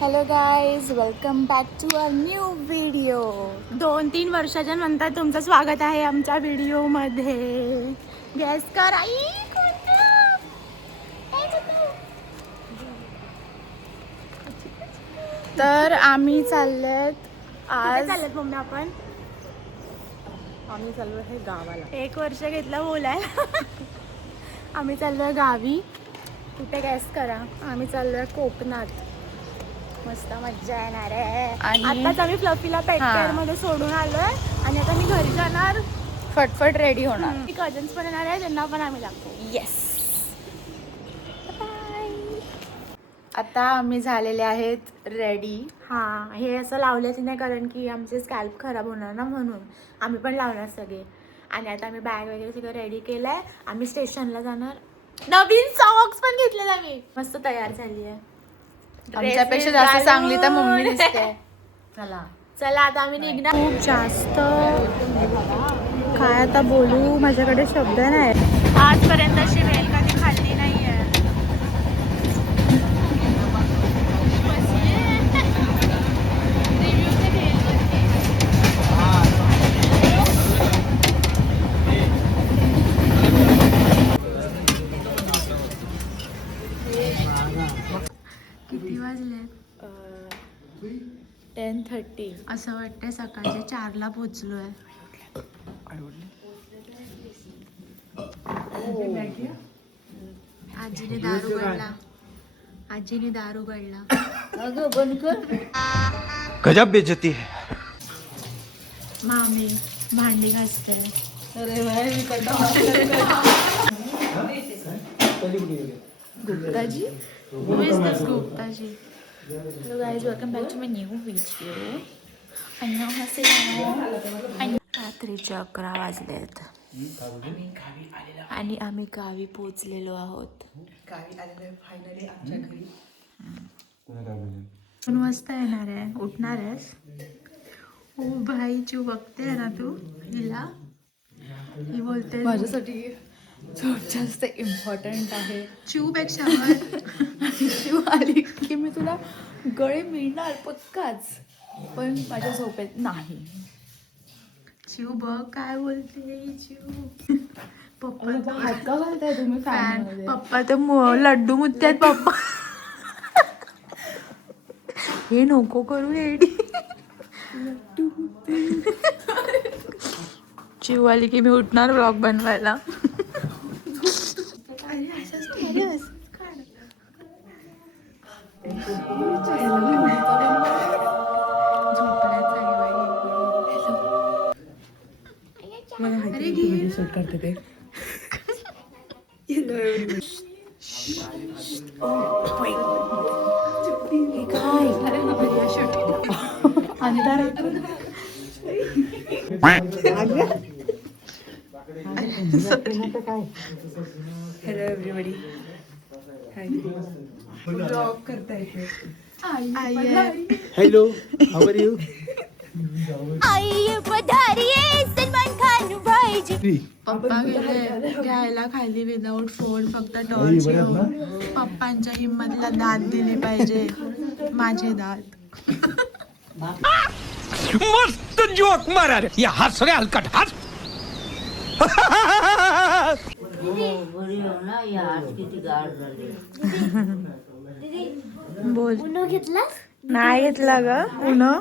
Hello guys, welcome back to a new video. 2-3 वर्षाच्या नंतर तुमचं स्वागत आहे आमच्या व्हिडिओमध्ये. गॅस करा. तर आम्ही चाललेत आज. चाललेत मम्मी आपण. आम्ही चाललो आहे गावाला. 1 वर्ष घेतलं बोलायला. आम्ही चाललोय गावी. कुठे गॅस करा. आम्ही चाललोय कोकणात. मस्त मज्जा येणार आहे. आणि आताच आम्ही फ्लफीला पेट केअर मध्ये सोडून आलोय आणि आता मी घरी जाणार. फटफट रेडी होणार. मी कझन्स पण येणार आहे, त्यांना पण आम्ही लागतो. येस. आता आम्ही झालेले आहेत रेडी. हां, हे असं लावलंच नाही कारण की आमचे स्कॅल्प खराब होणार ना, म्हणून आम्ही पण लावणार सगळे. आणि आता आम्ही बॅग वगैरे सगळं रेडी केलंय. आम्ही स्टेशनला जाणार. नवीन सॉक्स पण घेतलेत आम्ही. मस्त तयार झाली आहे. आमच्यापेक्षा जास्त चांगली तर मम्मी दिसते. चला आता आम्ही निघणार. खूप जास्त काय आता बोलू, माझ्याकडे शब्द नाही. आजपर्यंत अशी वेल कधी खाल्ली नाहीये. किती वाजले? 10:30. असं वाटतंय सकाळचे 4ला पोहोचलोय. आजीने दारू उघडला. आजीने दारू उघडला. अगं बंद कर. गजब बेइज्जती है. मामी भांडी घासते. अरे बाई, Guptaji. Who is this Guptaji? Hello guys, welcome back to my new video. annyeonghaseyo. रात्रीचे 11 वाजलेत आणि आम्ही गावी पोहोचलेलो आहोत. फायनली आमच्या घरी. 2 वाजता येणार आहे. उठणार आहेस? ओ भाई, चिव बघते ना तू हिला. ही बोलते माझ्यासाठी झोप जास्त इम्पॉर्टंट आहे. चिवपेक्षा चिव आली की मी तुला गळे मिळणार पक्काच, पण माझ्या झोपेत नाही. चिव बघ काय बोलते ही चिव. पप्पा हात का घालताय तुम्ही फॅन. फॅन? पप्पा तर लड्डू मुत्यात पप्पा. हे नको करू एडी. चिव आली की मी उठणार ब्लॉग बनवायला. करते ते. Hello everybody. ब्लॉग करता येते. Hello, how are you? पप्पा गेले घ्यायला खाली विदाऊट फोन, फक्त टॉर्च घेऊन. पप्पांच्या हिंमतला दाद दिली पाहिजे. माझे दात. मस्त जोक मारा रे. या हस रे हलकट हस. बोल. नाही घेतला ग उनो.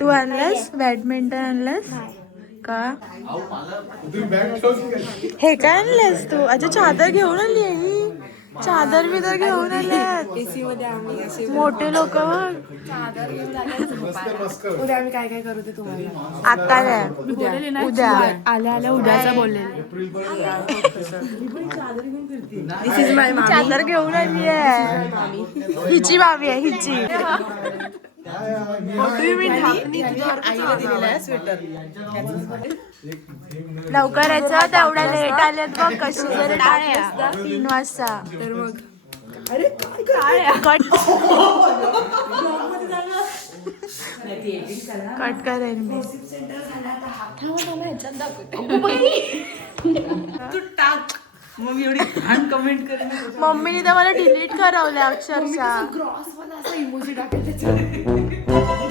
तू आणलंस बॅडमिंटन आणलंस का? हे काय आणलंस तू? अच्छा, चादर घेऊन आली आहे ही. चादर बिदर घेऊन आल्यात. एसी मध्ये आम्ही असे मोठे लोक. चादर घेऊन आले. उद्या आम्ही काय काय करू ते तुम्हाला आता काय? उद्या आल्या आल्या उद्याचा बोलले. दिस इज माय मामी. चादर घेऊन आली आहे. हिची मामी आहे हिची. आईला दिलेला आहे स्वेटर. लवकर यायचं. तेवढ्या लेट आल्यात बघ कशी. जर 3 वाजता तर मग कट करेन मी. तू टाक. मग मी एवढी घाण कमेंट करेन मम्मीने तर मला डिलीट करवलं अक्षरशः क्रॉस वाला असा इमोजी टाकेल त्याच्यावर.